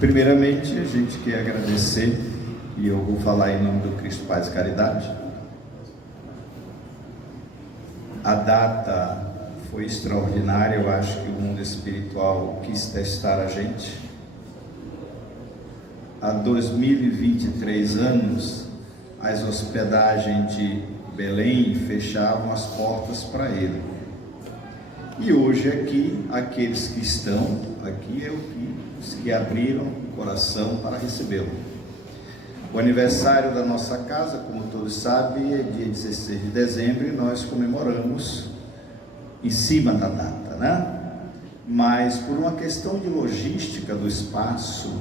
Primeiramente, a gente quer agradecer, e eu vou falar em nome do Cristo Paz e Caridade. A data foi extraordinária, eu acho que o mundo espiritual quis testar a gente. Há 2023 anos, as hospedagens de Belém fechavam as portas para ele. E hoje aqui, aqueles que estão aqui os que abriram o coração para recebê-lo. O aniversário da nossa casa, como todos sabem, é dia 16 de dezembro e nós comemoramos em cima da data, né? Mas por uma questão de logística do espaço,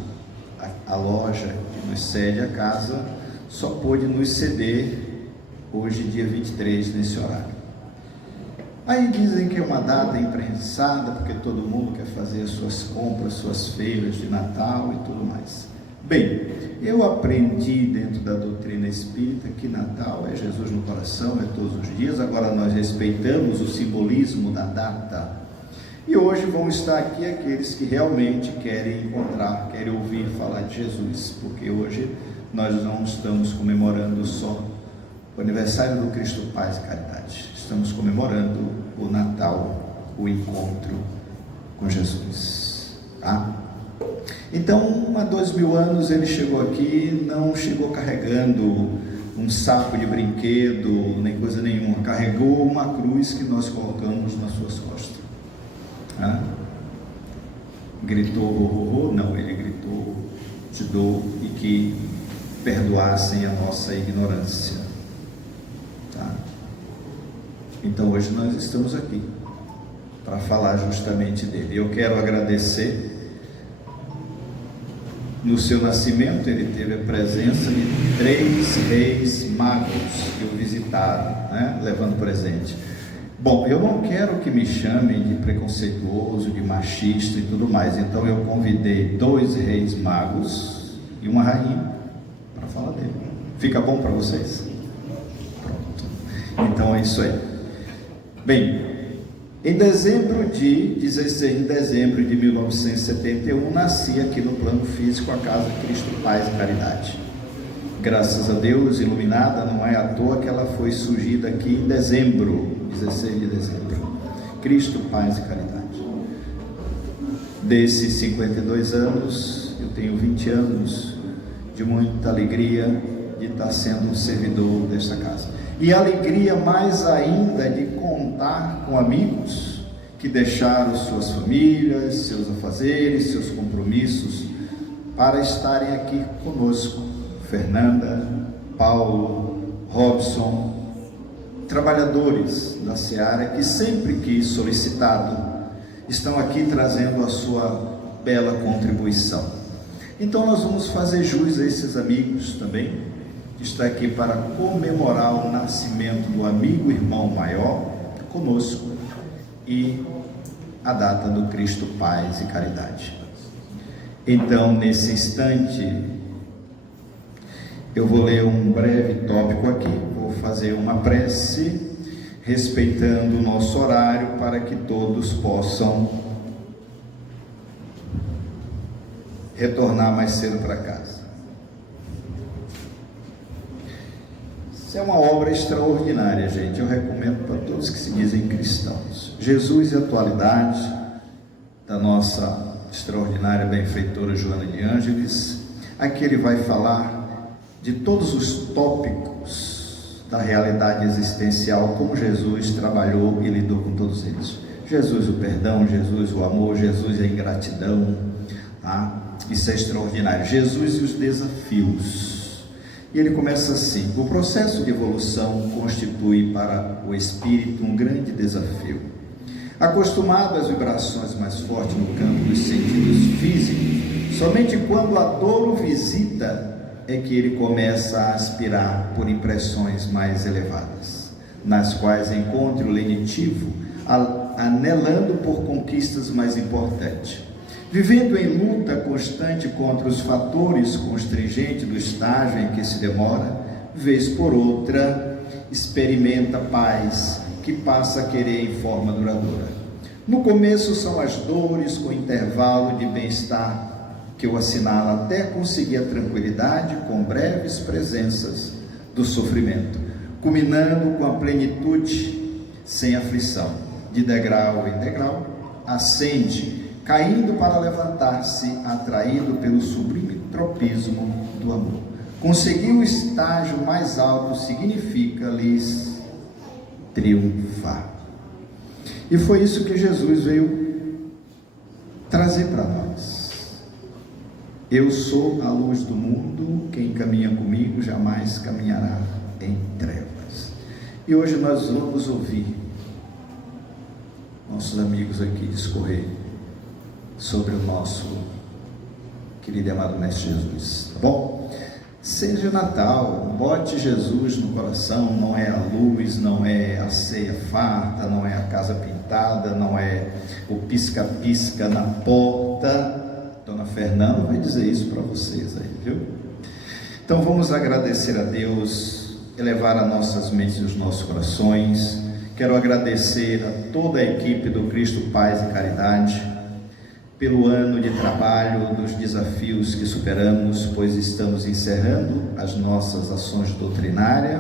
a loja que nos cede a casa só pôde nos ceder hoje, dia 23, nesse horário. Aí dizem que é uma data imprensada, porque todo mundo quer fazer as suas compras, suas feiras de Natal e tudo mais. Bem, eu aprendi dentro da doutrina espírita que Natal é Jesus no coração, é todos os dias. Agora nós respeitamos o simbolismo da data. E hoje vão estar aqui aqueles que realmente querem encontrar, querem ouvir falar de Jesus, porque hoje nós não estamos comemorando só o aniversário do Cristo Paz e Caridade. Estamos comemorando o Natal, o encontro com Jesus, tá? Então, há 2000 anos ele chegou aqui, não chegou carregando um saco de brinquedo, nem coisa nenhuma, carregou uma cruz que nós colocamos nas suas costas. Tá? Gritou, oh, oh, oh, não, ele gritou, te dou, e que perdoassem a nossa ignorância. Tá? Então hoje nós estamos aqui para falar justamente dele. Eu quero agradecer. No seu nascimento ele teve a presença de 3 reis magos que o visitaram, né? Levando presente. Bom, eu não quero que me chamem de preconceituoso, de machista e tudo mais, então eu convidei 2 reis magos e uma rainha para falar dele. Fica bom para vocês? Pronto. Então é isso aí. Bem, em 16 de dezembro de 1971, nasci aqui no plano físico a Casa Cristo Paz e Caridade. Graças a Deus, iluminada, não é à toa que ela foi surgida aqui em dezembro, 16 de dezembro. Cristo Paz e Caridade. Desses 52 anos, eu tenho 20 anos de muita alegria de estar sendo um servidor desta casa. E alegria mais ainda de contar com amigos que deixaram suas famílias, seus afazeres, seus compromissos para estarem aqui conosco. Fernanda, Paulo, Robson, trabalhadores da seara que sempre que solicitado estão aqui trazendo a sua bela contribuição. Então nós vamos fazer jus a esses amigos também, que está aqui para comemorar o nascimento do amigo irmão maior conosco e a data do Cristo Paz e Caridade. Então, nesse instante, eu vou ler um breve tópico aqui, vou fazer uma prece, respeitando o nosso horário para que todos possam retornar mais cedo para casa. Isso é uma obra extraordinária, gente. Eu recomendo para todos que se dizem cristãos. Jesus e a atualidade, da nossa extraordinária benfeitora Joana de Ângeles. Aqui ele vai falar de todos os tópicos da realidade existencial, como Jesus trabalhou e lidou com todos eles. Jesus o perdão, Jesus o amor, Jesus a ingratidão, tá? Isso é extraordinário. Jesus e os desafios. E ele começa assim: o processo de evolução constitui para o espírito um grande desafio. Acostumado às vibrações mais fortes no campo dos sentidos físicos, somente quando a dor o visita é que ele começa a aspirar por impressões mais elevadas, nas quais encontra o lenitivo anelando por conquistas mais importantes. Vivendo em luta constante contra os fatores constringentes do estágio em que se demora, vez por outra, experimenta paz que passa a querer em forma duradoura. No começo são as dores, com intervalo de bem-estar que o assinala até conseguir a tranquilidade com breves presenças do sofrimento, culminando com a plenitude sem aflição. De degrau em degrau, ascende, caindo para levantar-se, atraído pelo sublime tropismo do amor. Conseguir o estágio mais alto significa-lhes triunfar. E foi isso que Jesus veio trazer para nós. Eu sou a luz do mundo, quem caminha comigo jamais caminhará em trevas. E hoje nós vamos ouvir nossos amigos aqui discorrer sobre o nosso querido e amado Mestre Jesus, tá bom? Seja Natal, bote Jesus no coração, não é a luz, não é a ceia farta, não é a casa pintada, não é o pisca-pisca na porta. Dona Fernanda vai dizer isso para vocês aí, viu? Então vamos agradecer a Deus, elevar as nossas mentes e os nossos corações. Quero agradecer a toda a equipe do Cristo Paz e Caridade pelo ano de trabalho, dos desafios que superamos, pois estamos encerrando as nossas ações doutrinárias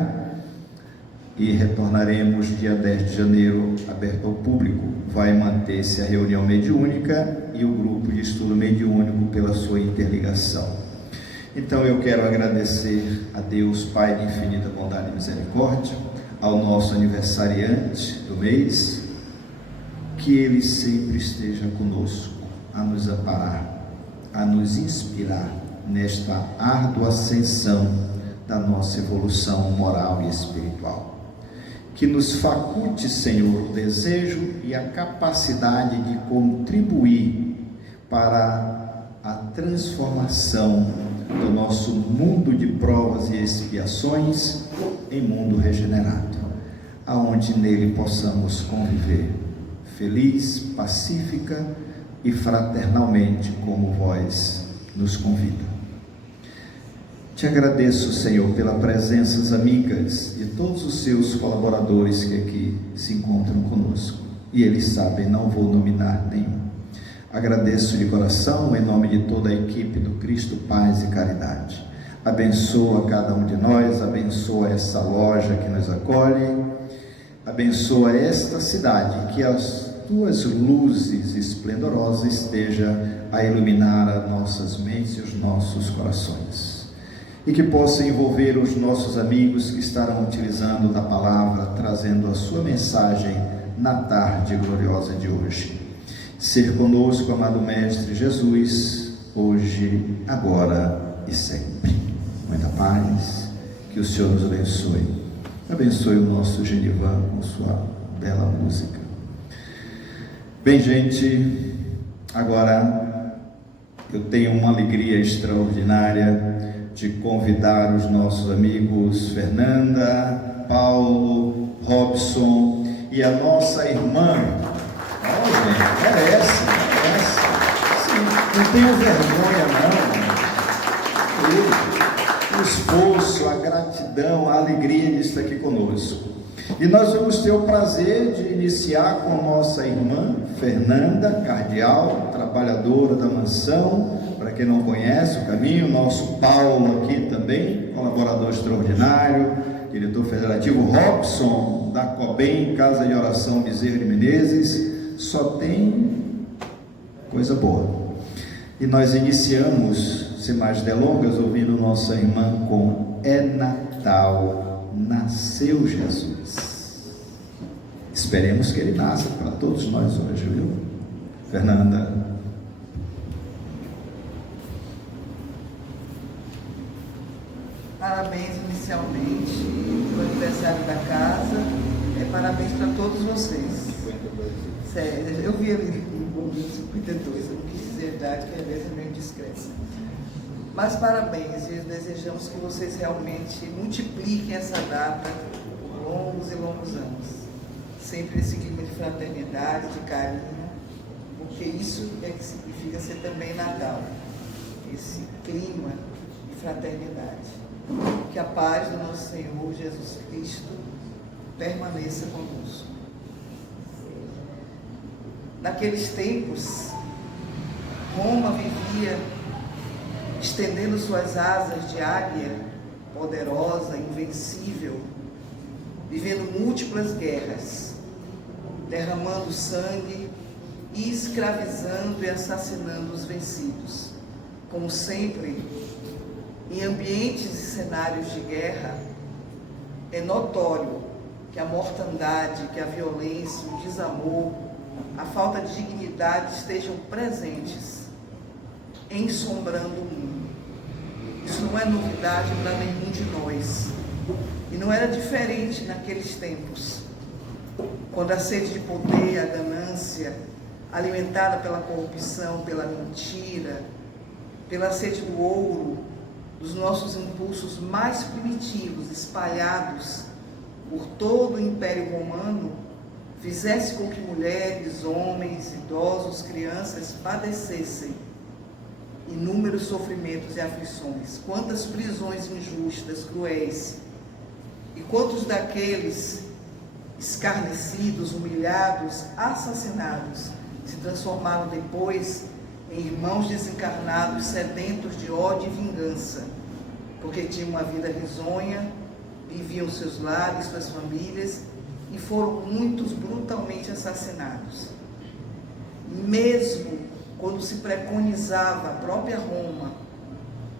e retornaremos dia 10 de janeiro, aberto ao público. Vai manter-se a reunião mediúnica e o grupo de estudo mediúnico pela sua interligação. Então eu quero agradecer a Deus, Pai de infinita bondade e misericórdia, ao nosso aniversariante do mês, que Ele sempre esteja conosco, a nos amparar, a nos inspirar nesta árdua ascensão da nossa evolução moral e espiritual. Que nos faculte, Senhor, o desejo e a capacidade de contribuir para a transformação do nosso mundo de provas e expiações em mundo regenerado, aonde nele possamos conviver feliz, pacífica e fraternalmente, como vós nos convida. Te agradeço, Senhor, pela presença amigas de todos os seus colaboradores que aqui se encontram conosco, e eles sabem, não vou nominar nenhum. Agradeço de coração, em nome de toda a equipe do Cristo Paz e Caridade. Abençoa cada um de nós, abençoa essa loja que nos acolhe, abençoa esta cidade, que as tuas luzes esplendorosas esteja a iluminar as nossas mentes e os nossos corações, e que possa envolver os nossos amigos que estarão utilizando da palavra, trazendo a sua mensagem na tarde gloriosa de hoje. Ser conosco, amado Mestre Jesus, hoje, agora e sempre. Muita paz, que o Senhor nos abençoe. Abençoe o nosso Genivan com sua bela música. Bem, gente, agora eu tenho uma alegria extraordinária de convidar os nossos amigos Fernanda, Paulo, Robson e a nossa irmã. Olha, gente, merece. Sim, não tenho vergonha não. O esforço, a gratidão, a alegria de estar aqui conosco. E nós vamos ter o prazer de iniciar com nossa irmã Fernanda, cardeal, trabalhadora da mansão. Para quem não conhece o caminho, nosso Paulo aqui também, colaborador extraordinário, diretor federativo Robson, da COBEM, Casa de Oração Bezerra de Menezes. Só tem coisa boa. E nós iniciamos, sem mais delongas, ouvindo nossa irmã com É Natal, nasceu Jesus. Esperemos que ele nasça para todos nós hoje, viu? Fernanda. Parabéns inicialmente pelo aniversário da casa. Parabéns para todos vocês. 52. Sério, eu vi ali no bolinho 52, eu não quis dizer a idade, que às vezes é meio discreta. Mas parabéns, e desejamos que vocês realmente multipliquem essa data por longos e longos anos. Sempre esse clima de fraternidade, de carinho, porque isso é que significa ser também Natal. Esse clima de fraternidade. Que a paz do nosso Senhor Jesus Cristo permaneça conosco. Naqueles tempos, Roma vivia estendendo suas asas de águia, poderosa, invencível, vivendo múltiplas guerras, derramando sangue e escravizando e assassinando os vencidos. Como sempre, em ambientes e cenários de guerra, é notório que a mortandade, que a violência, o desamor, a falta de dignidade estejam presentes, ensombrando o mundo. Isso não é novidade para nenhum de nós. E não era diferente naqueles tempos, quando a sede de poder, a ganância, alimentada pela corrupção, pela mentira, pela sede do ouro, dos nossos impulsos mais primitivos, espalhados por todo o Império Romano, fizesse com que mulheres, homens, idosos, crianças padecessem inúmeros sofrimentos e aflições. Quantas prisões injustas, cruéis, e quantos daqueles escarnecidos, humilhados, assassinados, se transformaram depois em irmãos desencarnados, sedentos de ódio e vingança, porque tinham uma vida risonha, viviam seus lares, suas famílias, e foram muitos brutalmente assassinados. Mesmo quando se preconizava a própria Roma,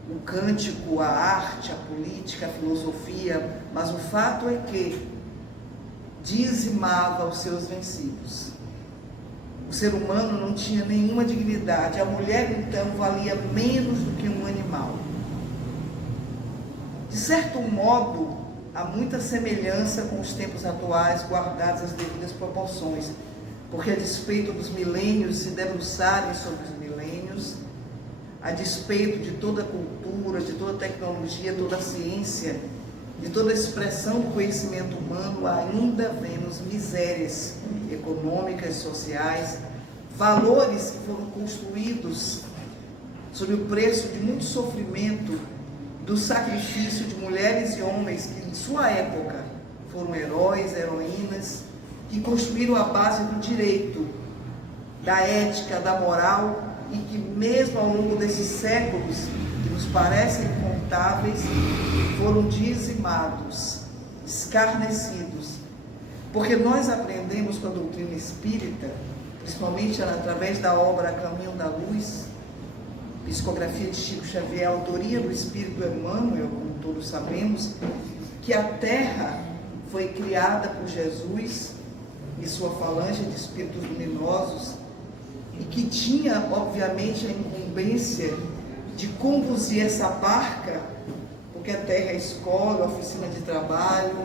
o cântico, a arte, a política, a filosofia, mas o fato é que dizimava os seus vencidos. O ser humano não tinha nenhuma dignidade, a mulher então valia menos do que um animal. De certo modo, há muita semelhança com os tempos atuais, guardadas as devidas proporções, porque a despeito dos milênios se debruçarem sobre os milênios, a despeito de toda a cultura, de toda a tecnologia, toda a ciência, de toda a expressão do conhecimento humano, ainda vemos misérias econômicas, sociais, valores que foram construídos sob o preço de muito sofrimento, do sacrifício de mulheres e homens que em sua época foram heróis, heroínas, que construíram a base do direito, da ética, da moral, e que mesmo ao longo desses séculos, que nos parecem incontáveis, foram dizimados, escarnecidos, porque nós aprendemos com a doutrina espírita, principalmente através da obra Caminho da Luz, psicografia de Chico Xavier, autoria do Espírito Emmanuel, como todos sabemos, que a Terra foi criada por Jesus e sua falange de espíritos luminosos, e que tinha, obviamente, a incumbência de conduzir essa barca, porque a Terra é escola, oficina de trabalho,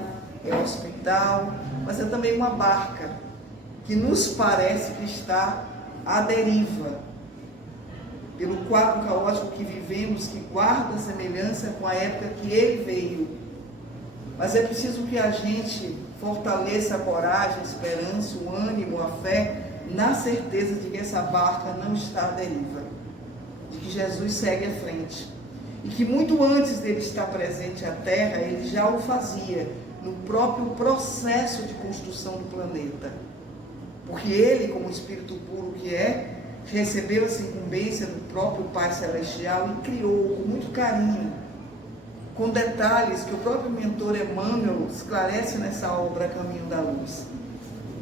é hospital, mas é também uma barca que nos parece que está à deriva, pelo quadro caótico que vivemos, que guarda semelhança com a época que ele veio. Mas é preciso que a gente fortaleça a coragem, a esperança, o ânimo, a fé, na certeza de que essa barca não está à deriva, de que Jesus segue à frente, e que muito antes dele estar presente à Terra, ele já o fazia no próprio processo de construção do planeta, porque ele, como espírito puro que é, recebeu essa incumbência do próprio Pai Celestial e criou com muito carinho, com detalhes que o próprio mentor Emmanuel esclarece nessa obra Caminho da Luz.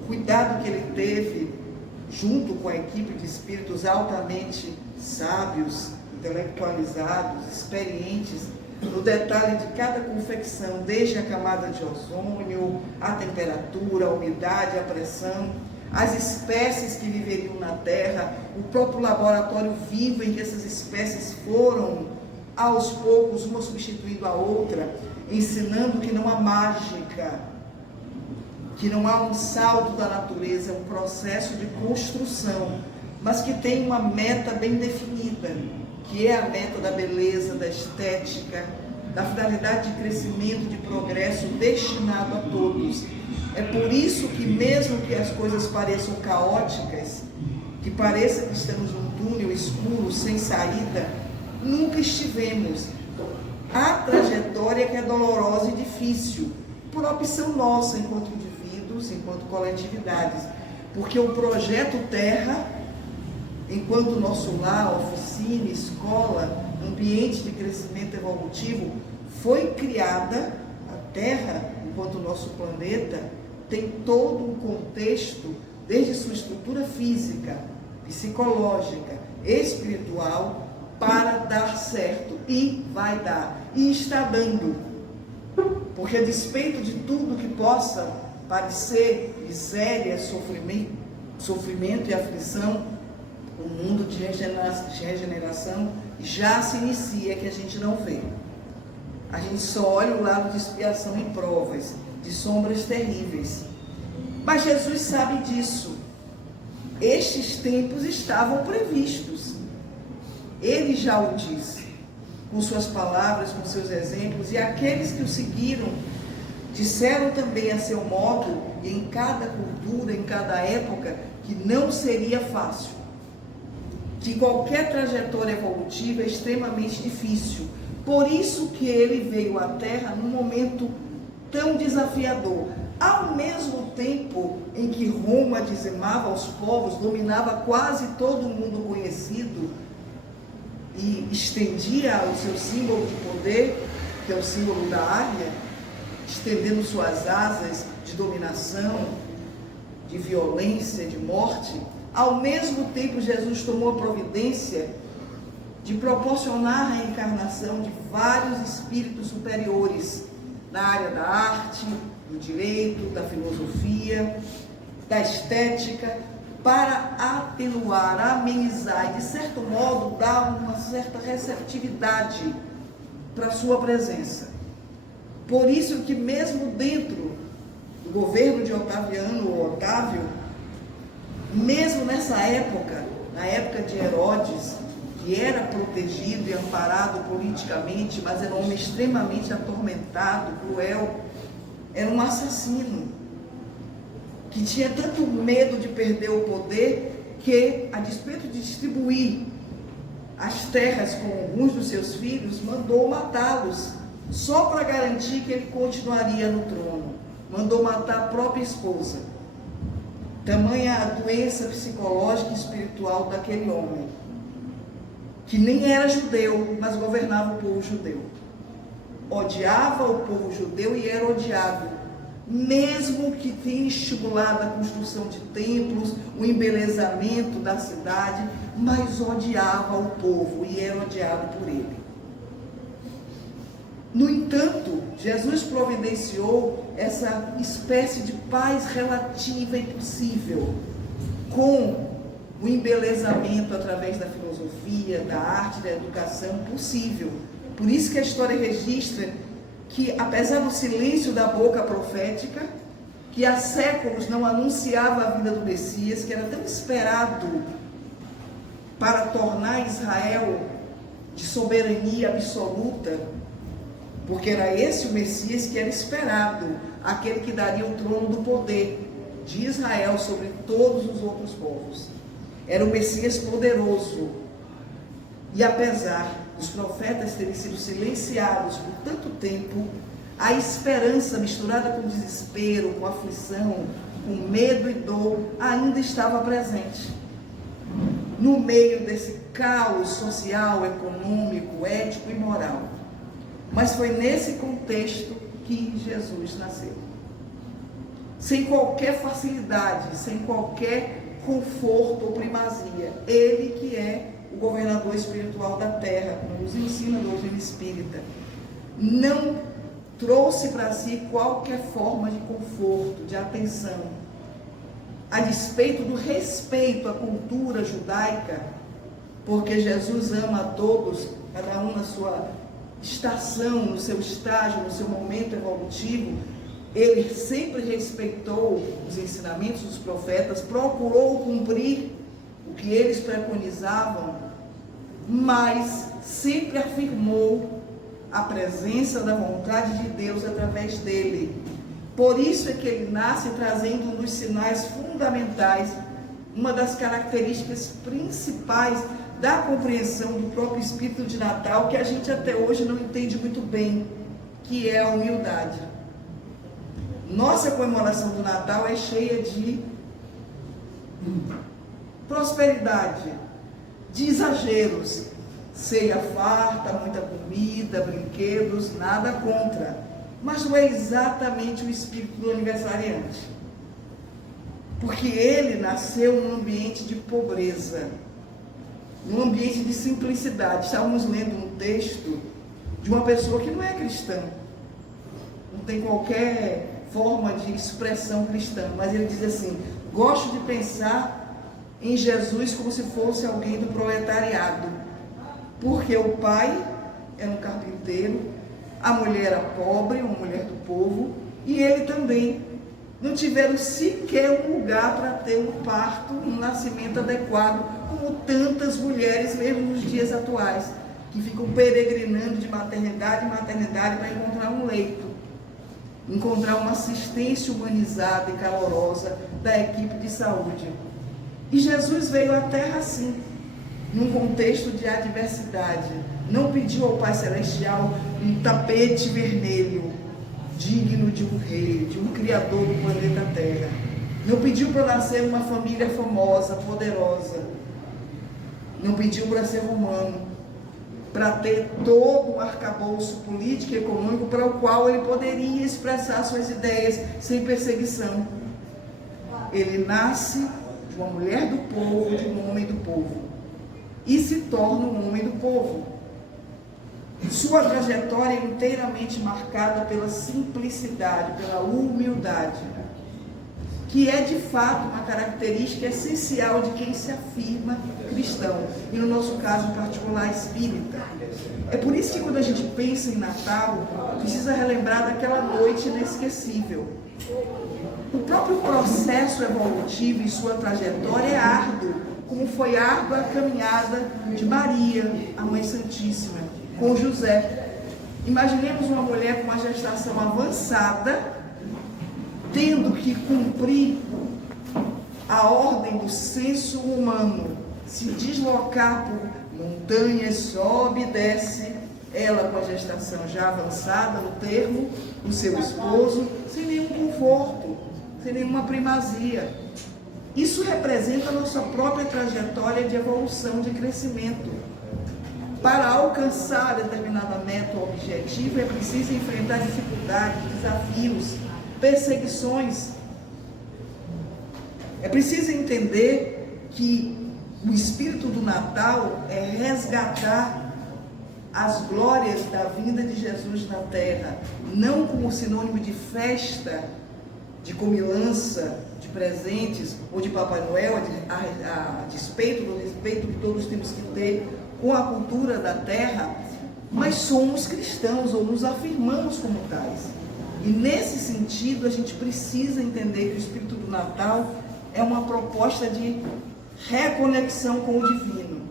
O cuidado que ele teve, junto com a equipe de espíritos altamente sábios, intelectualizados, experientes, no detalhe de cada confecção, desde a camada de ozônio, a temperatura, a umidade, a pressão, as espécies que viveriam na Terra, o próprio laboratório vivo em que essas espécies foram, aos poucos, uma substituindo a outra, ensinando que não há mágica, que não há um salto da natureza, é um processo de construção, mas que tem uma meta bem definida, que é a meta da beleza, da estética, da finalidade de crescimento, de progresso destinado a todos. É por isso que, mesmo que as coisas pareçam caóticas, que pareça que estamos num túnel escuro, sem saída, nunca estivemos. Há trajetória que é dolorosa e difícil, por opção nossa, enquanto indivíduos, enquanto coletividades, porque o projeto Terra, enquanto nosso lar, oficina, escola, ambiente de crescimento evolutivo, foi criada, a Terra, enquanto nosso planeta, tem todo um contexto, desde sua estrutura física, psicológica, espiritual, para dar certo, e vai dar, e está dando, porque a despeito de tudo que possa parecer miséria, sofrimento e aflição, o mundo de regeneração já se inicia, que a gente não vê. A gente só olha o lado de expiação e provas, de sombras terríveis. Mas Jesus sabe disso. Estes tempos estavam previstos. Ele já o disse, com suas palavras, com seus exemplos, e aqueles que o seguiram disseram também a seu modo, e em cada cultura, em cada época, que não seria fácil, que qualquer trajetória evolutiva é extremamente difícil. Por isso que ele veio à Terra num momento tão desafiador. Ao mesmo tempo em que Roma dizimava os povos, dominava quase todo o mundo conhecido e estendia o seu símbolo de poder, que é o símbolo da águia, estendendo suas asas de dominação, de violência, de morte, ao mesmo tempo Jesus tomou a providência de proporcionar a reencarnação de vários espíritos superiores na área da arte, do direito, da filosofia, da estética, para atenuar, amenizar e, de certo modo, dar uma certa receptividade para a sua presença. Por isso que mesmo dentro do governo de Otaviano ou Otávio, mesmo nessa época, na época de Herodes, que era protegido e amparado politicamente, mas era um homem extremamente atormentado, cruel, era um assassino, que tinha tanto medo de perder o poder, que, a despeito de distribuir as terras com alguns dos seus filhos, mandou matá-los, só para garantir que ele continuaria no trono. Mandou matar a própria esposa. Tamanha a doença psicológica e espiritual daquele homem, que nem era judeu, mas governava o povo judeu. Odiava o povo judeu e era odiado, mesmo que tenha estimulado a construção de templos, o embelezamento da cidade, mas odiava o povo e era odiado por ele. No entanto, Jesus providenciou essa espécie de paz relativa e possível, com o embelezamento através da filosofia, da arte, da educação possível. Por isso que a história registra que, apesar do silêncio da boca profética, que há séculos não anunciava a vinda do Messias, que era tão esperado para tornar Israel de soberania absoluta, porque era esse o Messias que era esperado, aquele que daria o trono do poder de Israel sobre todos os outros povos. Era o Messias poderoso. E apesar dos profetas terem sido silenciados por tanto tempo, a esperança misturada com desespero, com aflição, com medo e dor, ainda estava presente. No meio desse caos social, econômico, ético e moral. Mas foi nesse contexto que Jesus nasceu. Sem qualquer facilidade, sem qualquer conforto ou primazia. Ele que é o governador espiritual da terra, como nos ensina a doutrina espírita, não trouxe para si qualquer forma de conforto, de atenção, a despeito do respeito à cultura judaica, porque Jesus ama a todos, cada um na sua estação, no seu estágio, no seu momento evolutivo. Ele sempre respeitou os ensinamentos dos profetas, procurou cumprir o que eles preconizavam, mas sempre afirmou a presença da vontade de Deus através dele. Por isso é que ele nasce trazendo um dos sinais fundamentais, uma das características principais da compreensão do próprio espírito de Natal, que a gente até hoje não entende muito bem, que é a humildade. Nossa comemoração do Natal é cheia de prosperidade, de exageros, ceia farta, muita comida, brinquedos, nada contra, mas não é exatamente o espírito do aniversariante, porque ele nasceu num ambiente de pobreza, num ambiente de simplicidade. Estávamos lendo um texto de uma pessoa que não é cristã, não tem qualquer forma de expressão cristã, mas ele diz assim: gosto de pensar em Jesus como se fosse alguém do proletariado, porque o pai era um carpinteiro, a mulher era pobre, uma mulher do povo, e ele também. Não tiveram sequer um lugar para ter um parto, um nascimento adequado, como tantas mulheres, mesmo nos dias atuais, que ficam peregrinando de maternidade em maternidade para encontrar um leito, encontrar uma assistência humanizada e calorosa da equipe de saúde. E Jesus veio à Terra assim, num contexto de adversidade. Não pediu ao Pai Celestial um tapete vermelho, digno de um rei, de um criador do planeta Terra. Não pediu para nascer uma família famosa, poderosa. Não pediu para ser romano, para ter todo um arcabouço político e econômico para o qual ele poderia expressar suas ideias sem perseguição. Ele nasce de uma mulher do povo, de um homem do povo, e se torna um homem do povo. Sua trajetória é inteiramente marcada pela simplicidade, pela humildade, que é de fato uma característica essencial de quem se afirma cristão, e no nosso caso em particular espírita. É por isso que quando a gente pensa em Natal, precisa relembrar daquela noite inesquecível. O próprio processo evolutivo e sua trajetória é árduo, como foi árdua a caminhada de Maria, a Mãe Santíssima, com José. Imaginemos uma mulher com uma gestação avançada, tendo que cumprir a ordem do senso humano, se deslocar por montanhas, sobe e desce, ela com a gestação já avançada, no termo, o seu esposo, sem nenhum conforto, sem nenhuma primazia. Isso representa a nossa própria trajetória de evolução, de crescimento. Para alcançar determinada meta ou objetivo, é preciso enfrentar dificuldades, desafios, perseguições. É preciso entender que o espírito do Natal é resgatar as glórias da vinda de Jesus na Terra, não como sinônimo de festa, de comilança, de presentes ou de Papai Noel, a despeito do respeito que todos temos que ter com a cultura da terra, mas somos cristãos ou nos afirmamos como tais. E nesse sentido a gente precisa entender que o espírito do Natal é uma proposta de reconexão com o divino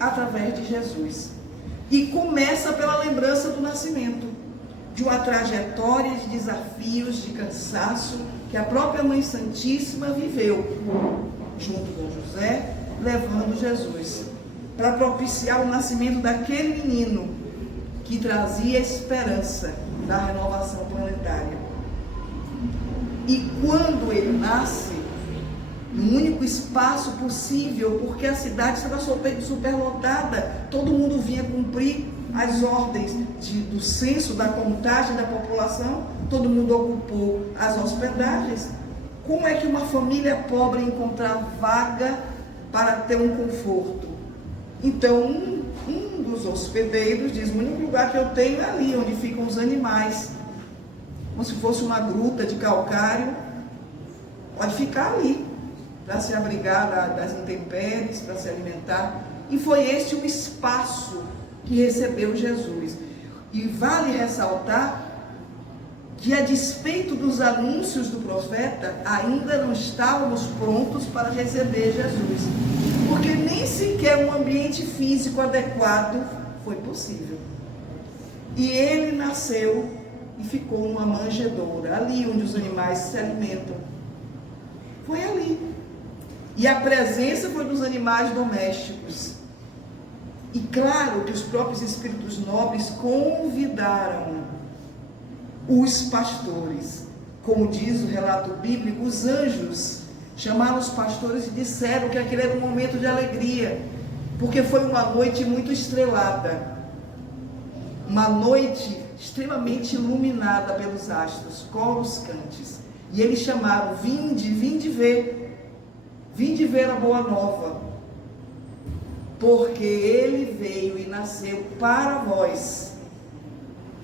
através de Jesus. E começa pela lembrança do nascimento, de uma trajetória de desafios, de cansaço que a própria Mãe Santíssima viveu junto com José, levando Jesus para propiciar o nascimento daquele menino que trazia esperança da renovação planetária. E quando ele nasce, no único espaço possível, porque a cidade estava superlotada, todo mundo vinha cumprir as ordens do censo, da contagem da população, todo mundo ocupou as hospedagens. Como é que uma família pobre encontrar vaga para ter um conforto? Então, um dos hospedeiros diz: o único lugar que eu tenho é ali, onde ficam os animais, como se fosse uma gruta de calcário, pode ficar ali, para se abrigar das intempéries, para se alimentar. E foi este o espaço que recebeu Jesus. E vale ressaltar que, a despeito dos anúncios do profeta, ainda não estávamos prontos para receber Jesus, porque nem sequer um ambiente físico adequado foi possível. E ele nasceu e ficou numa manjedoura, ali onde os animais se alimentam. Foi ali. E a presença foi dos animais domésticos. E claro que os próprios espíritos nobres convidaram os pastores. Como diz o relato bíblico, os anjos Chamaram os pastores e disseram que aquele era um momento de alegria, porque foi uma noite muito estrelada, uma noite extremamente iluminada pelos astros, coros cantes. E eles chamaram: vinde ver a boa nova, porque ele veio e nasceu para vós.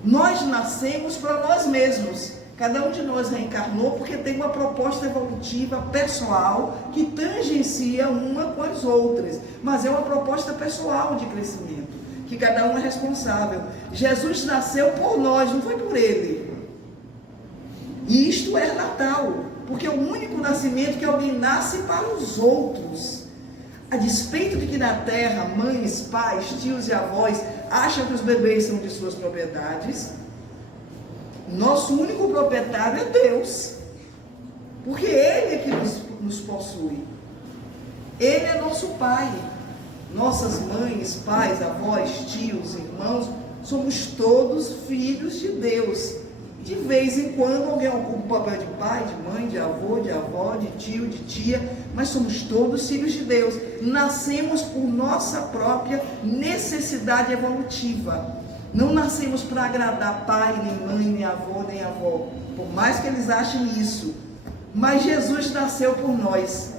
Nós nascemos para nós mesmos. Cada um de nós reencarnou porque tem uma proposta evolutiva pessoal que tangencia uma com as outras, mas é uma proposta pessoal de crescimento, que cada um é responsável. Jesus nasceu por nós, não foi por ele. E isto é Natal, porque é o único nascimento que alguém nasce para os outros. A despeito de que na terra, mães, pais, tios e avós acham que os bebês são de suas propriedades, nosso único proprietário é Deus, porque Ele é que nos possui. Ele é nosso Pai. Nossas mães, pais, avós, tios, irmãos, somos todos filhos de Deus. De vez em quando alguém ocupa o papel de pai, de mãe, de avô, de avó, de tio, de tia, mas somos todos filhos de Deus. Nascemos por nossa própria necessidade evolutiva. Não nascemos para agradar pai, nem mãe, nem avô, nem avó, por mais que eles achem isso. Mas Jesus nasceu por nós.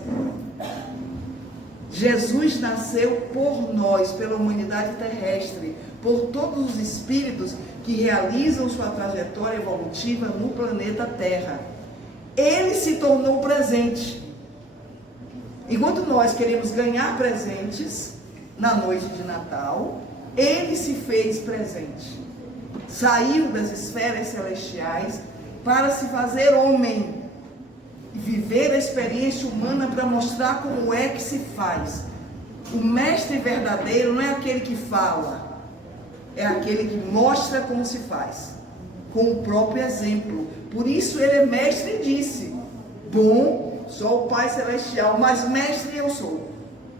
Jesus nasceu por nós, pela humanidade terrestre, por todos os espíritos que realizam sua trajetória evolutiva no planeta Terra. Ele se tornou presente. Enquanto nós queremos ganhar presentes na noite de Natal, ele se fez presente. Saiu das esferas celestiais para se fazer homem e viver a experiência humana para mostrar como é que se faz. O mestre verdadeiro não é aquele que fala, é aquele que mostra como se faz, com o próprio exemplo. Por isso ele é mestre e disse: bom, sou o Pai Celestial, mas mestre eu sou.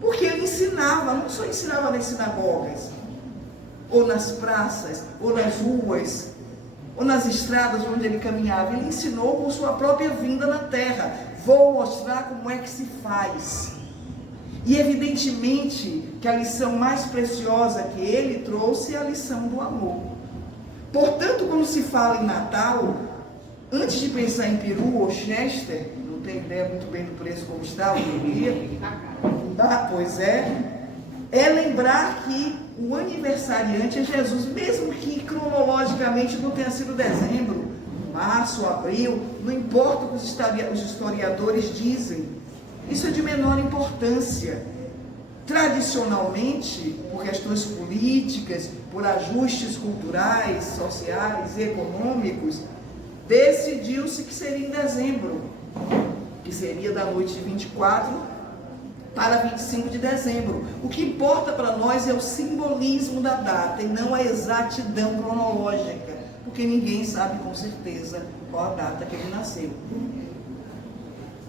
Porque ele ensinava, não só ensinava nas sinagogas, ou nas praças, ou nas ruas, ou nas estradas onde ele caminhava. Ele ensinou com sua própria vinda na terra. Vou mostrar como é que se faz. E evidentemente que a lição mais preciosa que ele trouxe é a lição do amor. Portanto, quando se fala em Natal, antes de pensar em peru ou chester, não tenho ideia muito bem do preço como está hoje em dia, pois é lembrar que o aniversariante é Jesus, mesmo que cronologicamente não tenha sido dezembro, março, abril, não importa o que os historiadores dizem, isso é de menor importância. Tradicionalmente, por questões políticas, por ajustes culturais, sociais e econômicos, decidiu-se que seria em dezembro, que seria da noite de 24 para 25 de dezembro. O que importa para nós é o simbolismo da data e não a exatidão cronológica, porque ninguém sabe com certeza qual a data que ele nasceu.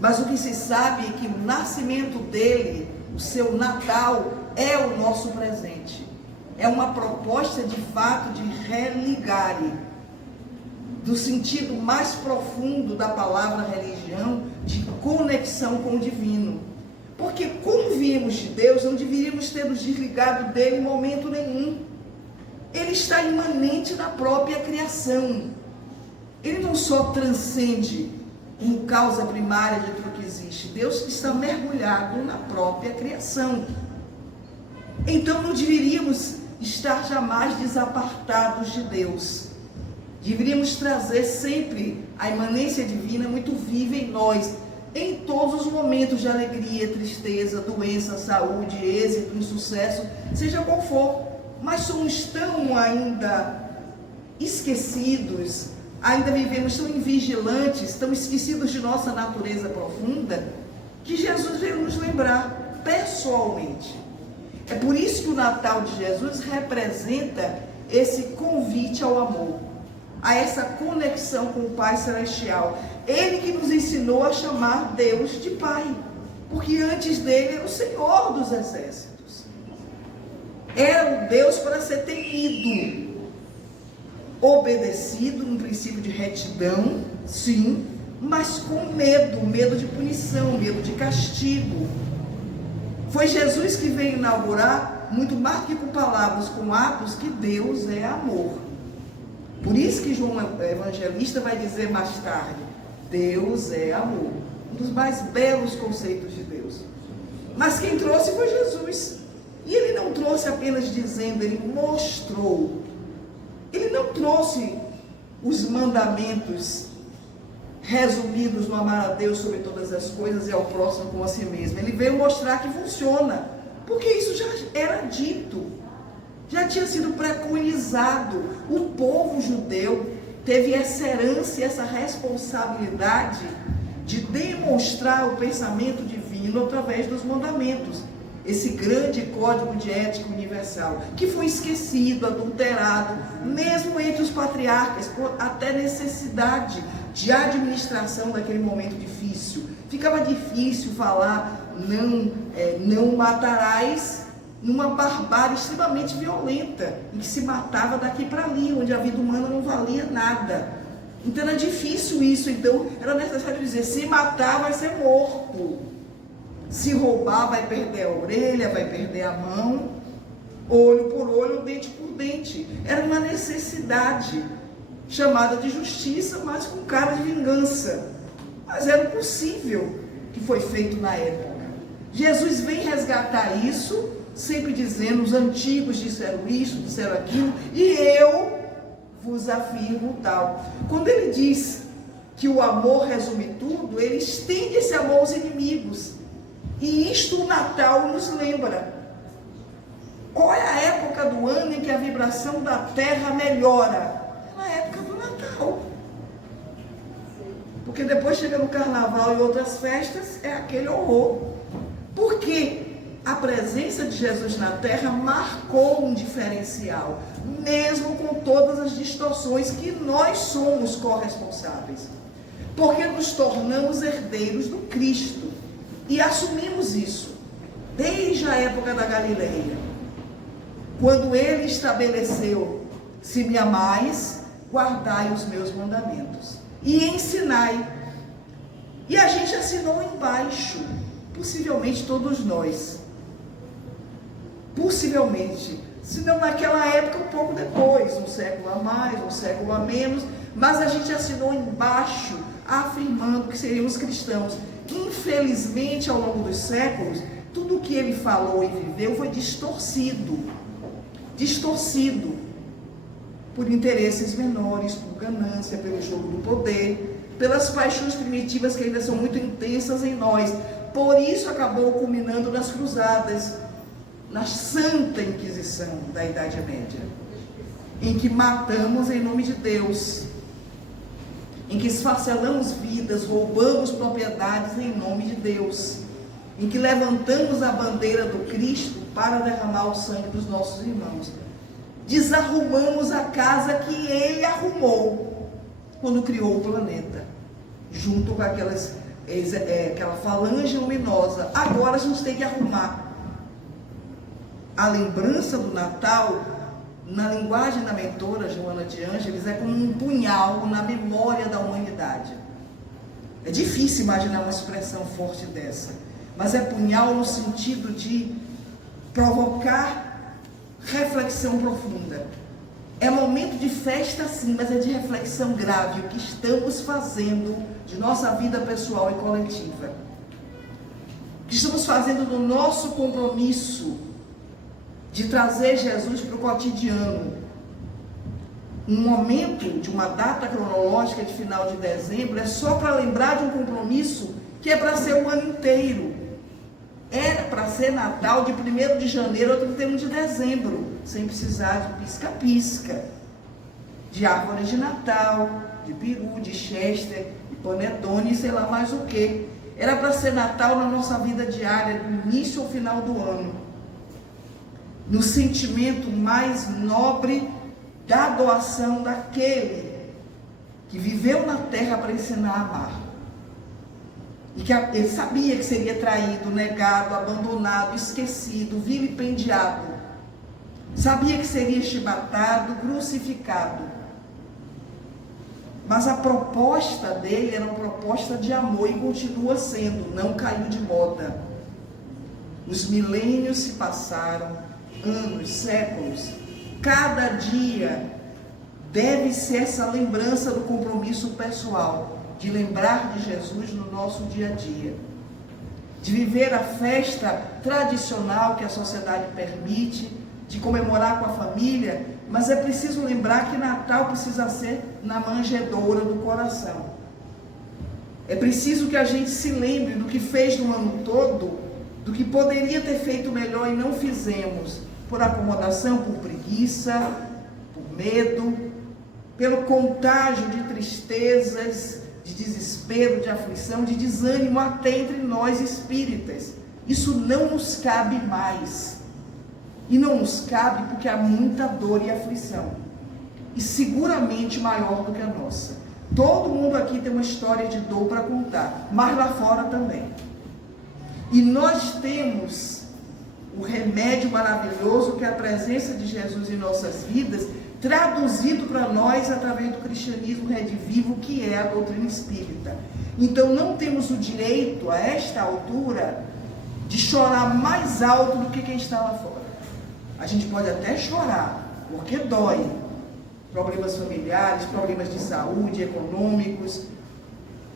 Mas o que se sabe é que o nascimento dele, o seu Natal, é o nosso presente. É uma proposta de fato de religar, do sentido mais profundo da palavra religião, de conexão com o divino. Porque como viemos de Deus, não deveríamos ter nos desligado dele em momento nenhum. Ele está imanente na própria criação. Ele não só transcende como causa primária de tudo que existe. Deus está mergulhado na própria criação. Então não deveríamos estar jamais desapartados de Deus. Deveríamos trazer sempre a imanência divina muito viva em nós, em todos os momentos de alegria, tristeza, doença, saúde, êxito, insucesso, seja qual for. Mas somos tão ainda esquecidos, ainda vivemos tão invigilantes, tão esquecidos de nossa natureza profunda, que Jesus veio nos lembrar pessoalmente. É por isso que o Natal de Jesus representa esse convite ao amor, a essa conexão com o Pai Celestial. Ele que nos ensinou a chamar Deus de Pai, porque antes dele era o Senhor dos Exércitos. Era o Deus para ser temido, obedecido, num princípio de retidão, sim, mas com medo de punição, medo de castigo. Foi Jesus que veio inaugurar, muito mais do que com palavras, com atos, que Deus é amor. Por isso que João Evangelista vai dizer mais tarde, Deus é amor. Um dos mais belos conceitos de Deus. Mas quem trouxe foi Jesus. E ele não trouxe apenas dizendo, ele mostrou. Ele não trouxe os mandamentos resumidos no amar a Deus sobre todas as coisas e ao próximo como a si mesmo. Ele veio mostrar que funciona, porque isso já era dito, já tinha sido preconizado. O povo judeu teve essa herança e essa responsabilidade de demonstrar o pensamento divino através dos mandamentos. Esse grande código de ética universal, que foi esquecido, adulterado, mesmo entre os patriarcas, por até necessidade de administração daquele momento difícil. Ficava difícil falar, não matarás, numa barbárie extremamente violenta, em que se matava daqui para ali, onde a vida humana não valia nada. Então era difícil isso, então era necessário dizer, se matar vai ser morto. Se roubar, vai perder a orelha, vai perder a mão, olho por olho, dente por dente. Era uma necessidade, chamada de justiça, mas com cara de vingança. Mas era possível que foi feito na época. Jesus vem resgatar isso, sempre dizendo, os antigos disseram isso, disseram aquilo, e eu vos afirmo tal. Quando ele diz que o amor resume tudo, ele estende esse amor aos inimigos. E isto o Natal nos lembra. Qual é a época do ano em que a vibração da terra melhora? É na época do Natal. Porque depois chega no Carnaval e outras festas, é aquele horror. Porque a presença de Jesus na terra marcou um diferencial, mesmo com todas as distorções que nós somos corresponsáveis. Porque nos tornamos herdeiros do Cristo. E assumimos isso desde a época da Galileia, quando ele estabeleceu, se me amais, guardai os meus mandamentos e ensinai. E a gente assinou embaixo, possivelmente todos nós, possivelmente, se não naquela época, um pouco depois, um século a mais, um século a menos, mas a gente assinou embaixo, afirmando que seríamos cristãos. Infelizmente, ao longo dos séculos, tudo o que ele falou e viveu foi distorcido por interesses menores, por ganância, pelo jogo do poder, pelas paixões primitivas que ainda são muito intensas em nós. Por isso acabou culminando nas cruzadas, na Santa Inquisição da Idade Média, em que matamos em nome de Deus, em que esfacelamos vidas, roubamos propriedades em nome de Deus, em que levantamos a bandeira do Cristo para derramar o sangue dos nossos irmãos. Desarrumamos a casa que ele arrumou quando criou o planeta, junto com aquela falange luminosa. Agora a gente tem que arrumar. A lembrança do Natal, na linguagem da mentora Joana de Ângeles, é como um punhal na memória da humanidade. É difícil imaginar uma expressão forte dessa, mas é punhal no sentido de provocar reflexão profunda. É momento de festa sim, mas é de reflexão grave, o que estamos fazendo de nossa vida pessoal e coletiva. O que estamos fazendo do nosso compromisso de trazer Jesus para o cotidiano. Um momento de uma data cronológica de final de dezembro é só para lembrar de um compromisso que é para ser o ano inteiro. Era para ser Natal de 1º de janeiro a 31 de dezembro, sem precisar de pisca-pisca, de árvore de Natal, de peru, de chester, de panetone, sei lá mais o que. Era para ser Natal na nossa vida diária, do início ao final do ano, no sentimento mais nobre da doação daquele que viveu na terra para ensinar a amar. E que ele sabia que seria traído, negado, abandonado, esquecido, vilipendiado. Sabia que seria chibatado, crucificado. Mas a proposta dele era uma proposta de amor e continua sendo, não caiu de moda. Os milênios se passaram, anos, séculos. Cada dia deve ser essa lembrança do compromisso pessoal, de lembrar de Jesus no nosso dia a dia, de viver a festa tradicional que a sociedade permite, de comemorar com a família, mas é preciso lembrar que Natal precisa ser na manjedoura do coração. É preciso que a gente se lembre do que fez no ano todo, do que poderia ter feito melhor e não fizemos, por acomodação, por preguiça, por medo, pelo contágio de tristezas, de desespero, de aflição, de desânimo até entre nós espíritas. Isso não nos cabe mais. E não nos cabe porque há muita dor e aflição. E seguramente maior do que a nossa. Todo mundo aqui tem uma história de dor para contar, mas lá fora também. E nós temos o remédio maravilhoso que é a presença de Jesus em nossas vidas, traduzido para nós através do cristianismo redivivo, que é a doutrina espírita. Então não temos o direito, a esta altura, de chorar mais alto do que quem está lá fora. A gente pode até chorar, porque dói. Problemas familiares, problemas de saúde, econômicos,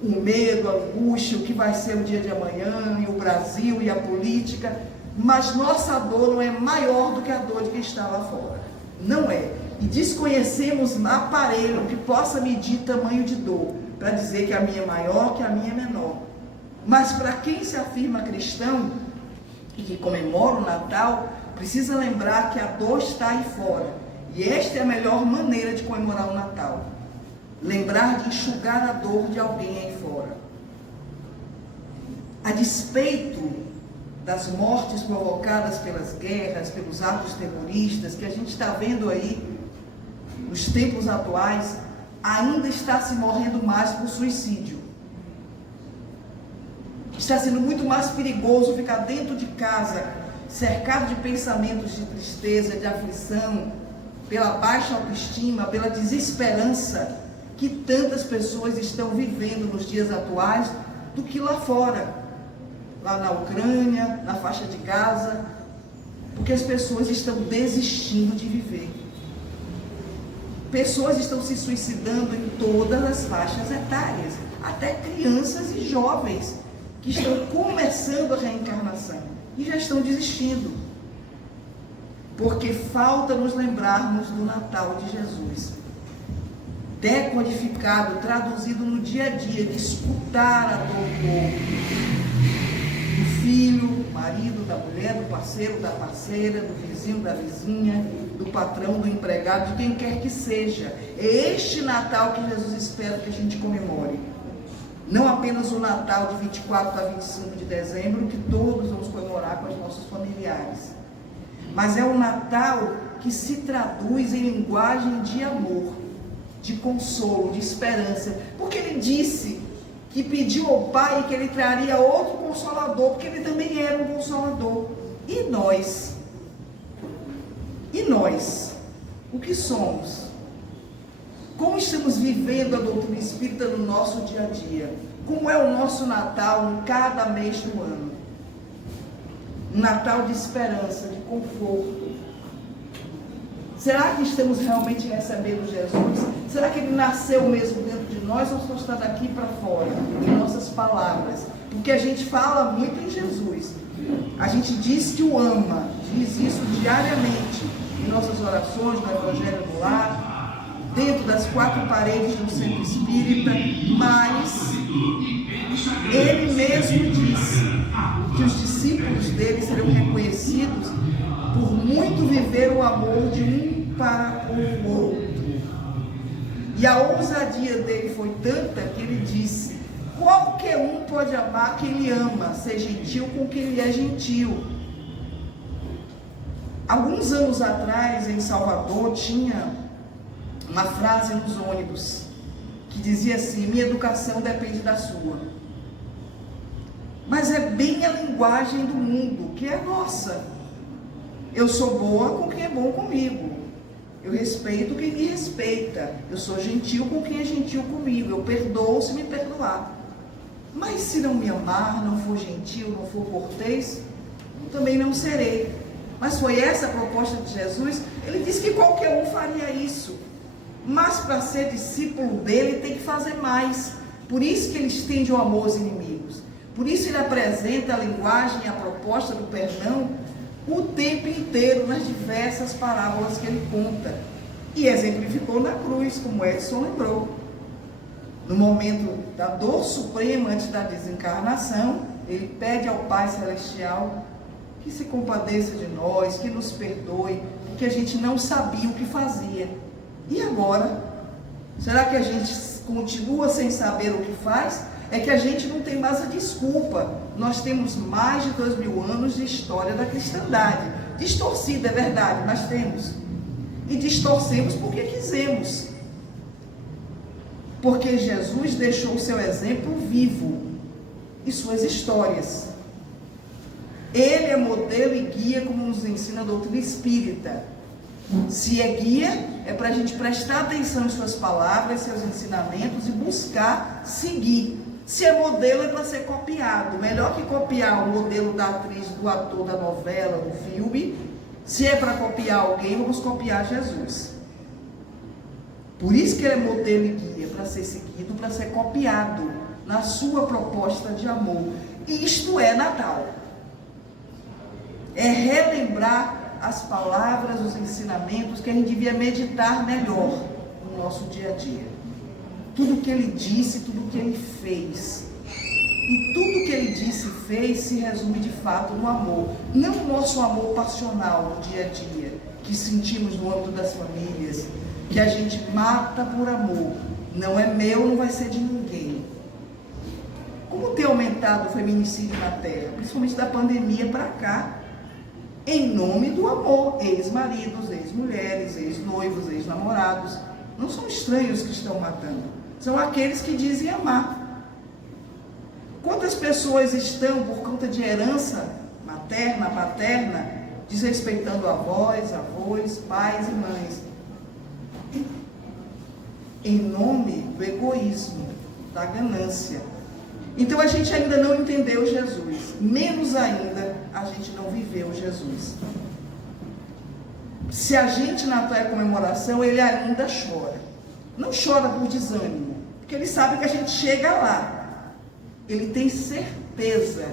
o medo, a angústia, o que vai ser o dia de amanhã, e o Brasil e a política. Mas nossa dor não é maior do que a dor de quem está lá fora. Não é. E desconhecemos aparelho que possa medir tamanho de dor, para dizer que a minha é maior, que a minha é menor. Mas para quem se afirma cristão e que comemora o Natal, precisa lembrar que a dor está aí fora. E esta é a melhor maneira de comemorar o Natal. Lembrar de enxugar a dor de alguém aí fora. A despeito das mortes provocadas pelas guerras, pelos atos terroristas, que a gente está vendo aí nos tempos atuais, ainda está se morrendo mais por suicídio. Está sendo muito mais perigoso ficar dentro de casa, cercado de pensamentos de tristeza, de aflição, pela baixa autoestima, pela desesperança que tantas pessoas estão vivendo nos dias atuais, do que lá fora, lá na Ucrânia, na faixa de Gaza, porque as pessoas estão desistindo de viver. Pessoas estão se suicidando em todas as faixas etárias, até crianças e jovens que estão começando a reencarnação e já estão desistindo, porque falta nos lembrarmos do Natal de Jesus, decodificado, traduzido no dia a dia, de escutar a dor do filho, do marido, da mulher, do parceiro, da parceira, do vizinho, da vizinha, do patrão, do empregado, de quem quer que seja. É este Natal que Jesus espera que a gente comemore. Não apenas o Natal de 24 a 25 de dezembro, que todos vamos comemorar com os nossos familiares, mas é um Natal que se traduz em linguagem de amor, de consolo, de esperança, porque ele disse que pediu ao Pai que ele traria outro Consolador, porque ele também era um Consolador. E nós? E nós? O que somos? Como estamos vivendo a doutrina espírita no nosso dia a dia? Como é o nosso Natal em cada mês do ano? Um Natal de esperança, de conforto. Será que estamos realmente recebendo Jesus? Será que ele nasceu mesmo dentro de nós ou só está daqui para fora, em nossas palavras? Porque a gente fala muito em Jesus. A gente diz que o ama, diz isso diariamente em nossas orações, no Evangelho do Lar, dentro das quatro paredes do centro espírita, mas ele mesmo disse que os discípulos dele serão reconhecidos por muito viver o amor de um para o outro. E a ousadia dele foi tanta que ele disse: qualquer um pode amar quem ele ama, ser gentil com quem ele é gentil. Alguns anos atrás, em Salvador, tinha uma frase nos ônibus que dizia assim: minha educação depende da sua. Mas é bem a linguagem do mundo, que é nossa. Eu sou boa com quem é bom comigo. Eu respeito quem me respeita. Eu sou gentil com quem é gentil comigo. Eu perdoo se me perdoar. Mas se não me amar, não for gentil, não for cortês, eu também não serei. Mas foi essa a proposta de Jesus. Ele disse que qualquer um faria isso. Mas para ser discípulo dele tem que fazer mais. Por isso que ele estende o amor aos inimigos. Por isso ele apresenta a linguagem e a proposta do perdão o tempo inteiro nas diversas parábolas que ele conta. E exemplificou na cruz, como Edson lembrou. No momento da dor suprema antes da desencarnação, ele pede ao Pai Celestial que se compadeça de nós, que nos perdoe, porque a gente não sabia o que fazia. E agora? Será que a gente continua sem saber o que faz? É que a gente não tem mais a desculpa. Nós temos mais de 2000 anos de história da cristandade. Distorcida, é verdade, mas temos. E distorcemos porque quisemos. Porque Jesus deixou o seu exemplo vivo e suas histórias. Ele é modelo e guia, como nos ensina a doutrina espírita. Se é guia, é para a gente prestar atenção em suas palavras, seus ensinamentos e buscar seguir. Se é modelo, é para ser copiado. Melhor que copiar o modelo da atriz, do ator, da novela, do filme. Se é para copiar alguém, vamos copiar Jesus. Por isso que ele é modelo e guia, para ser seguido, para ser copiado na sua proposta de amor. Isto é Natal. É relembrar as palavras, os ensinamentos que a gente devia meditar melhor no nosso dia a dia. Tudo que ele disse, tudo que ele fez. E tudo que ele disse e fez se resume de fato no amor. Não o nosso amor passional no dia a dia, que sentimos no âmbito das famílias, que a gente mata por amor. Não é meu, não vai ser de ninguém. Como tem aumentado o feminicídio na Terra, principalmente da pandemia para cá, em nome do amor. Ex-maridos, ex-mulheres, ex-noivos, ex-namorados. Não são estranhos que estão matando, são aqueles que dizem amar. Quantas pessoas estão, por conta de herança materna, paterna, desrespeitando avós, pais e mães, em nome do egoísmo, da ganância. Então a gente ainda não entendeu Jesus, menos ainda a gente não viveu Jesus. Se a gente Natal é comemoração, ele ainda chora. Não chora por desânimo, porque ele sabe que a gente chega lá. Ele tem certeza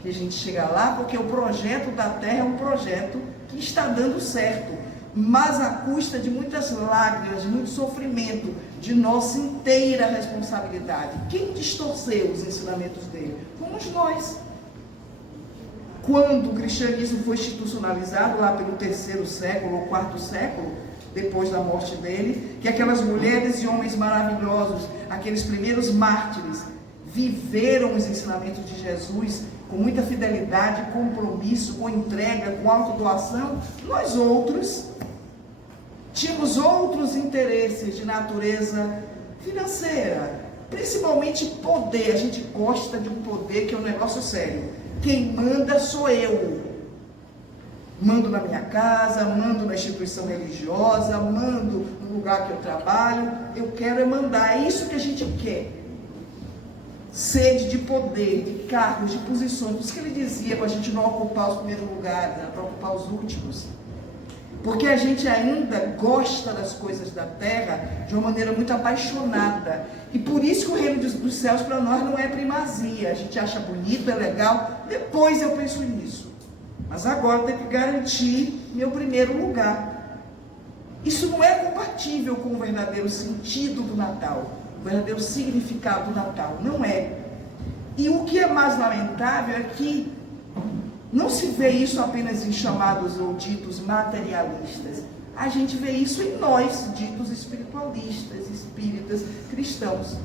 que a gente chega lá, porque o projeto da Terra é um projeto que está dando certo, mas à custa de muitas lágrimas, de muito sofrimento, de nossa inteira responsabilidade. Quem distorceu os ensinamentos dele? Fomos nós. Quando o cristianismo foi institucionalizado, lá pelo 3º século ou 4º século, depois da morte dele, que aquelas mulheres e homens maravilhosos, aqueles primeiros mártires, viveram os ensinamentos de Jesus com muita fidelidade, compromisso, com entrega, com autodoação. Nós outros tínhamos outros interesses de natureza financeira, principalmente poder. A gente gosta de um poder que é um negócio sério. Quem manda sou eu. Mando na minha casa, mando na instituição religiosa, mando no lugar que eu trabalho. Eu quero é mandar, é isso que a gente quer. Sede de poder, de cargos, de posições. Por isso que ele dizia para a gente não ocupar os primeiros lugares, né, para ocupar os últimos. Porque a gente ainda gosta das coisas da terra de uma maneira muito apaixonada. E por isso que o reino dos céus para nós não é primazia. A gente acha bonito, é legal, depois eu penso nisso. Mas agora eu tenho que garantir meu primeiro lugar. Isso não é compatível com o verdadeiro sentido do Natal, o verdadeiro significado do Natal. Não é. E o que é mais lamentável é que não se vê isso apenas em chamados ou ditos materialistas. A gente vê isso em nós, ditos espiritualistas, espíritas, cristãos,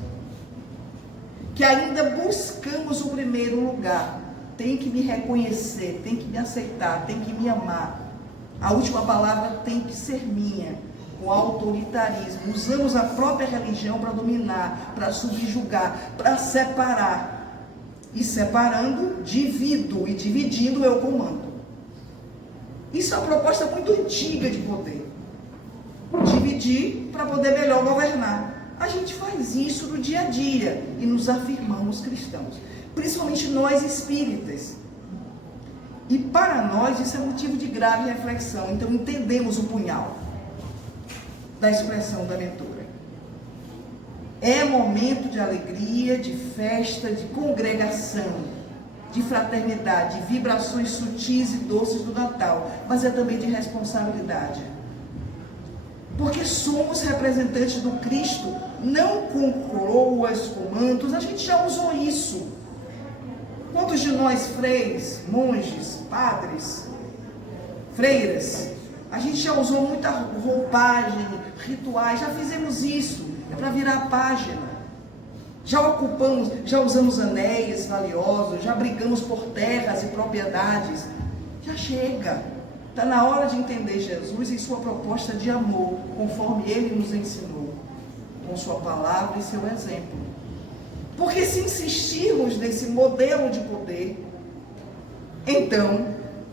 que ainda buscamos o primeiro lugar. Tem que me reconhecer, tem que me aceitar, tem que me amar. A última palavra tem que ser minha, com autoritarismo. Usamos a própria religião para dominar, para subjugar, para separar. E separando, divido, e dividindo eu comando. Isso é uma proposta muito antiga de poder. progredir para poder melhor governar. A gente faz isso no dia a dia e nos afirmamos cristãos, principalmente nós espíritas. E para nós isso é motivo de grave reflexão. Então entendemos o punhal da expressão da mentora. É momento de alegria, de festa, de congregação, de fraternidade, de vibrações sutis e doces do Natal, mas é também de responsabilidade. Porque somos representantes do Cristo, não com coroas, com mantos. A gente já usou isso. Quantos de nós, freires, monges, padres, freiras, a gente já usou muita roupagem, rituais, já fizemos isso, é para virar a página. Já ocupamos, já usamos anéis valiosos, já brigamos por terras e propriedades. Já chega. Está na hora de entender Jesus e sua proposta de amor, conforme Ele nos ensinou, com sua palavra e seu exemplo. Porque se insistirmos nesse modelo de poder, então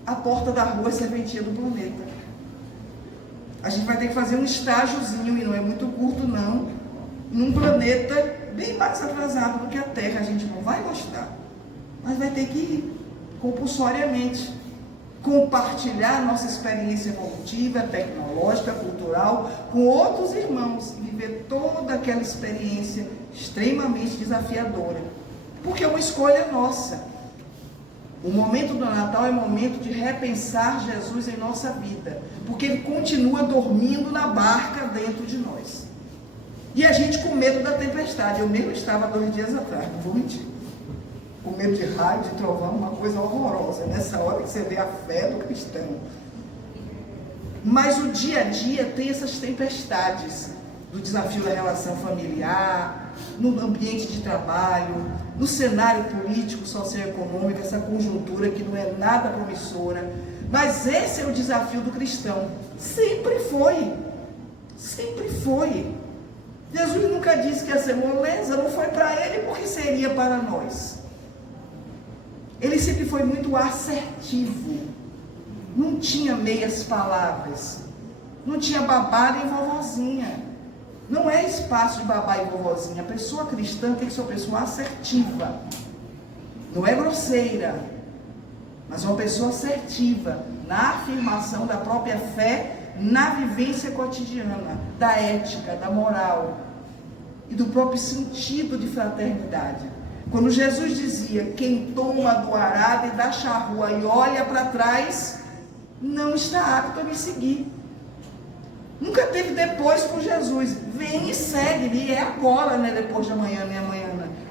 a porta da rua é serventia do planeta. A gente vai ter que fazer um estágiozinho, e não é muito curto não, num planeta bem mais atrasado do que a Terra. A gente não vai gostar, mas vai ter que ir compulsoriamente compartilhar nossa experiência evolutiva, tecnológica, cultural com outros irmãos e viver toda aquela experiência extremamente desafiadora, porque é uma escolha nossa. O momento do Natal é momento de repensar Jesus em nossa vida, porque Ele continua dormindo na barca dentro de nós. E a gente com medo da tempestade. Eu mesmo estava 2 dias atrás, não vou mentir, com medo de raio, de trovão, uma coisa horrorosa, nessa hora que você vê a fé do cristão. Mas o dia a dia tem essas tempestades, do desafio da relação familiar, no ambiente de trabalho, no cenário político, socioeconômico, essa conjuntura que não é nada promissora. Mas esse é o desafio do cristão. Sempre foi. Sempre foi. Jesus nunca disse que ia ser moleza, não foi para Ele, porque seria para nós. Ele sempre foi muito assertivo. Não tinha meias palavras. Não tinha babá nem vovozinha. Não é espaço de babá e vovozinha. A pessoa cristã tem que ser uma pessoa assertiva. Não é grosseira, mas uma pessoa assertiva na afirmação da própria fé, na vivência cotidiana, da ética, da moral e do próprio sentido de fraternidade. Quando Jesus dizia: quem toma do arado e da charrua e olha para trás, não está apto a me seguir. Nunca teve depois com Jesus. Vem e segue, e é agora, não é depois de amanhã,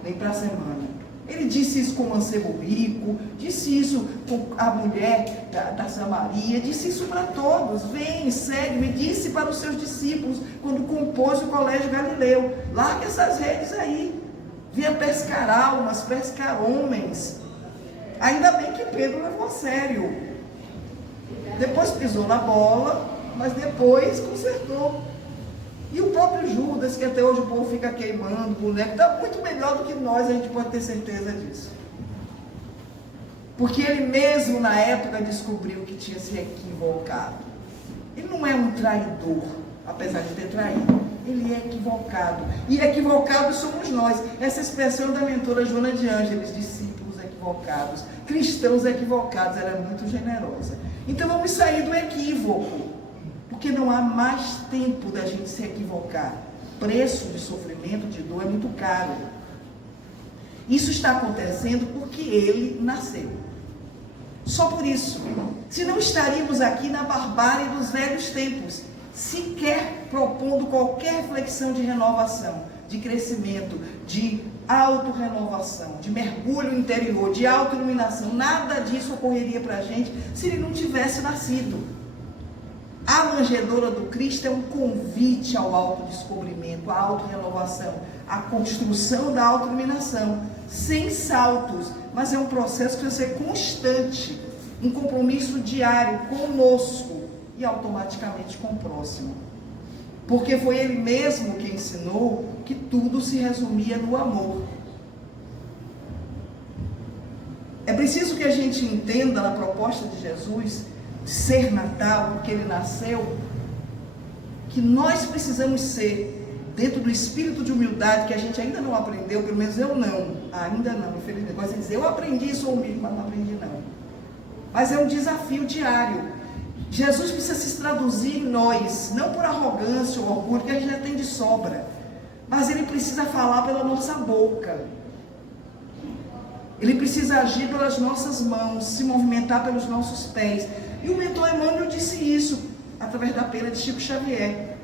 nem para a semana. Ele disse isso com o mancebo rico, disse isso com a mulher da Samaria, disse isso para todos. Vem e segue-me, disse para os seus discípulos, quando compôs o Colégio Galileu: larga essas redes aí, vinha pescar almas, pescar homens. Ainda bem que Pedro levou a sério. Depois pisou na bola, mas depois consertou. E o próprio Judas, que até hoje o povo fica queimando, o boneco, está muito melhor do que nós, a gente pode ter certeza disso. Porque ele mesmo na época descobriu que tinha se equivocado. Ele não é um traidor, apesar de ter traído. Ele é equivocado. E equivocados somos nós. Essa expressão da mentora Joana de Ângeles, discípulos equivocados, cristãos equivocados, ela é muito generosa. Então vamos sair do equívoco, porque não há mais tempo da gente se equivocar. O preço de sofrimento, de dor é muito caro. Isso está acontecendo porque ele nasceu. Só por isso. Senão estaríamos aqui na barbárie dos velhos tempos, sequer propondo qualquer reflexão de renovação, de crescimento, de autorrenovação, de mergulho interior, de autoiluminação. Nada disso ocorreria para a gente se ele não tivesse nascido. A manjedoura do Cristo é um convite ao autodescobrimento, à autorrenovação, à construção da autoiluminação, sem saltos, mas é um processo que vai ser constante, um compromisso diário conosco e automaticamente com o próximo. Porque foi ele mesmo que ensinou que tudo se resumia no amor. É preciso que a gente entenda na proposta de Jesus, de ser Natal, porque ele nasceu, que nós precisamos ser, dentro do espírito de humildade, que a gente ainda não aprendeu, pelo menos eu não, ainda não, infelizmente. Gosto de dizer, eu aprendi, sou humilde, mas não aprendi não. Mas é um desafio diário. Jesus precisa se traduzir em nós, não por arrogância ou orgulho, que a gente já tem de sobra, mas ele precisa falar pela nossa boca. Ele precisa agir pelas nossas mãos, se movimentar pelos nossos pés. E o mentor Emmanuel disse isso, através da pena de Chico Xavier.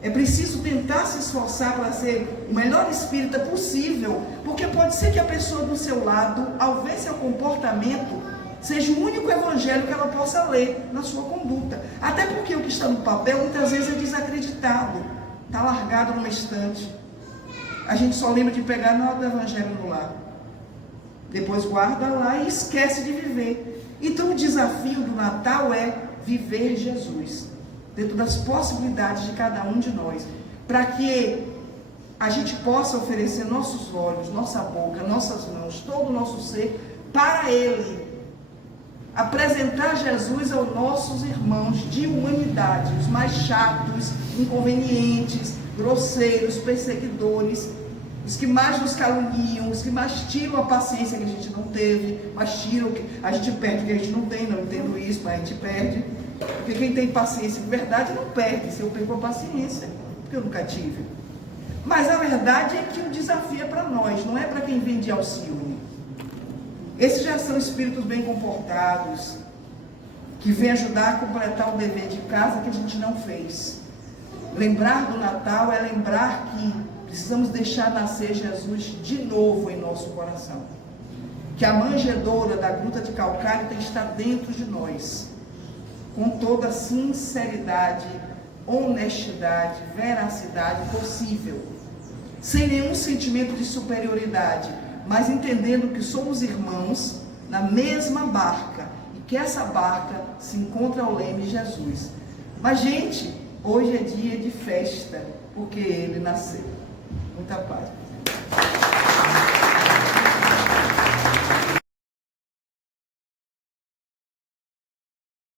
É preciso tentar se esforçar para ser o melhor espírita possível, porque pode ser que a pessoa do seu lado, ao ver seu comportamento, seja o único evangelho que ela possa ler na sua conduta. Até porque o que está no papel muitas vezes é desacreditado, está largado numa estante. A gente só lembra de pegar na hora do evangelho no lar. Depois guarda lá e esquece de viver. Então o desafio do Natal é viver Jesus dentro das possibilidades de cada um de nós, para que a gente possa oferecer nossos olhos, nossa boca, nossas mãos, todo o nosso ser para Ele, apresentar Jesus aos nossos irmãos de humanidade, os mais chatos, inconvenientes, grosseiros, perseguidores, os que mais nos caluniam, os que mais tiram a paciência que a gente não teve, mas tiram, a gente perde o que a gente não tem, não entendo isso, mas a gente perde. Porque quem tem paciência de verdade não perde. Se eu perco a paciência, porque eu nunca tive. Mas a verdade é que o desafio é para nós, não é para quem vem de Alcione. Esses já são espíritos bem comportados, que vêm ajudar a completar o dever de casa que a gente não fez. Lembrar do Natal é lembrar que precisamos deixar nascer Jesus de novo em nosso coração. Que a manjedoura da Gruta de Calcário tem que estar dentro de nós, com toda a sinceridade, honestidade, veracidade possível, sem nenhum sentimento de superioridade, mas entendendo que somos irmãos na mesma barca e que essa barca se encontra ao leme Jesus. Mas, gente, hoje é dia de festa, porque Ele nasceu. Muita paz.